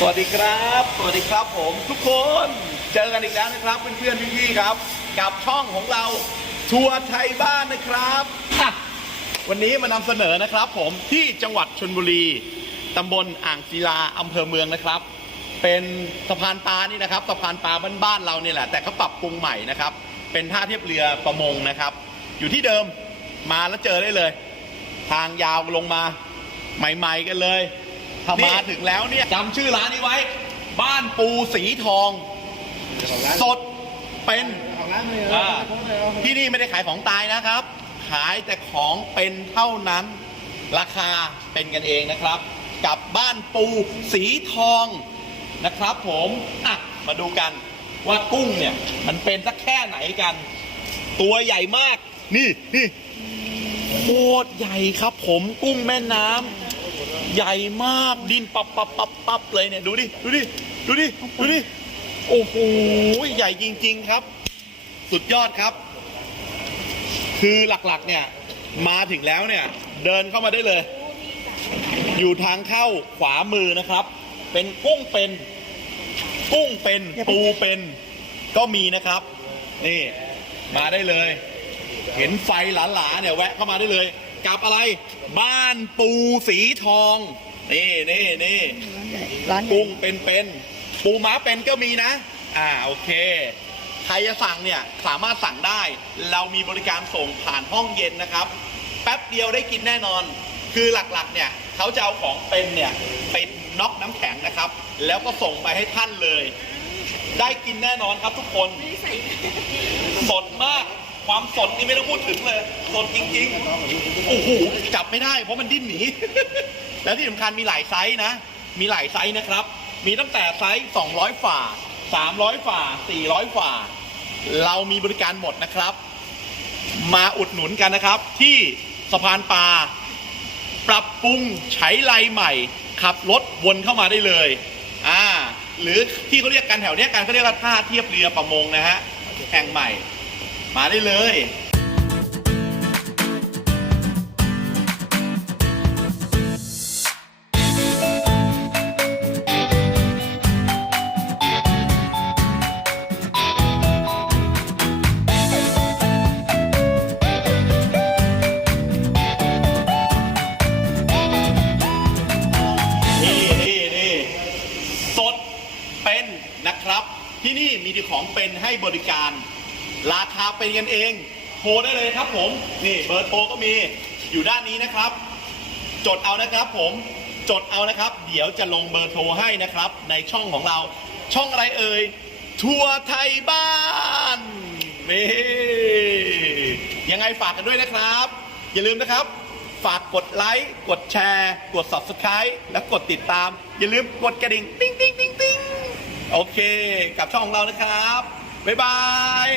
สวัสดีครับ สวัสดีครับผมทุกคน เจอกันอีกแล้วนะครับเพื่อนๆพี่ๆครับ กับช่องของเราทัวร์ไทยบ้านนะครับอะวันนี้มานำเสนอนะครับ ผมที่จังหวัดชนบุรีตำบลอ่างศิลาอำเภอเมืองนะครับ เป็นสะพานปลานี่นะครับสะพานปลาบ้านๆเราเนี่ยแหละแต่เขาปรับปรุงใหม่นะครับ เป็นท่าเทียบเรือประมงนะครับ อยู่ที่เดิมมาแล้วเจอได้เลย ทางยาวลงมาใหม่ ๆ กันเลย ถ้ามาถึงแล้วเนี่ยจำชื่อร้านนี้ไว้ บ้านปูสีทอง สดเป็นของร้านเลยอ่าที่นี่ไม่ได้ขายของตายนะครับ ขายแต่ของเป็นเท่านั้น ราคาเป็นกันเองนะครับ กับบ้านปูสีทองนะครับ ผมอะมาดูกันว่ากุ้งเนี่ย มันเป็นสักแค่ไหนกัน ตัวใหญ่มาก นี่นี่โคตรใหญ่ครับผมกุ้งแม่น้ำ ใหญ่มากดินปับปับปับปับเลยเนี่ยดูดิดูดิดูดิดูดิโอ้โหใหญ่จริง ๆครับ สุดยอดครับ คือหลักๆเนี่ยมาถึงแล้วเนี่ย เดินเข้ามาได้เลย อยู่ทางเข้าขวามือนะครับ เป็นกุ้งเป็น กุ้งเป็นปูเป็น ก็มีนะครับ นี่ มาได้เลย เห็นไฟหลาๆเนี่ยแวะเข้ามาได้เลย กับอะไร บ้านปูสีทอง นี่นี่นี่ร้านใหญ่ร้านใหญ่กุ้งเป็นเป็นปูม้าเป็นก็มีนะ อ่าโอเคใครจะสั่งเนี่ยสามารถสั่งได้ เรามีบริการส่งผ่านห้องเย็นนะครับ แป๊บเดียวได้กินแน่นอน คือหลักๆเนี่ยเขาจะเอาของเป็นเนี่ยเป็นน็อกน้ำแข็งนะครับ แล้วก็ส่งไปให้ท่านเลย ได้กินแน่นอนครับทุกคนสดมาก ความสดนี่ไม่ต้องพูดถึงเลย สดจริงๆ โอ้โห จับไม่ได้เพราะมันดิ้นหนี แล้วที่สำคัญมีหลายไซส์นะ มีหลายไซส์นะครับ มีตั้งแต่ไซส์ 200 ฝ่า 300 ฝ่า 400 ฝ่า เรามีบริการหมดนะครับ มาอุดหนุนกันนะครับ ที่สะพานปลา ปรับปรุงใช้ไลใหม่ ขับรถวนเข้ามาได้เลย อ่า หรือที่เขาเรียกกันแถวเนี้ยกันเขาเรียกว่าท่าเทียบเรือประมงนะฮะ แห่งใหม่ มาได้เลยนี่นี่นี่สดเป็นนะครับ ที่นี่มีของเป็นให้บริการ ราคาเป็นกันเองโทรได้เลยครับผมนี่เบอร์โทรก็มีอยู่ด้านนี้นะครับ จดเอานะครับผมจดเอานะครับ เดี๋ยวจะลงเบอร์โทรให้นะครับ ในช่องของเรา ช่องอะไรเอ่ยทัวร์ไทยบ้านนี่ยังไงฝากกันด้วยนะครับ อย่าลืมนะครับ ฝากกดไลค์กดแชร์ กด subscribe และกดติดตาม อย่าลืมกดกระดิ่ง ติ๊งติ๊งติ๊งติ๊งโอเค กับช่องของเรานะครับ บ๊ายบาย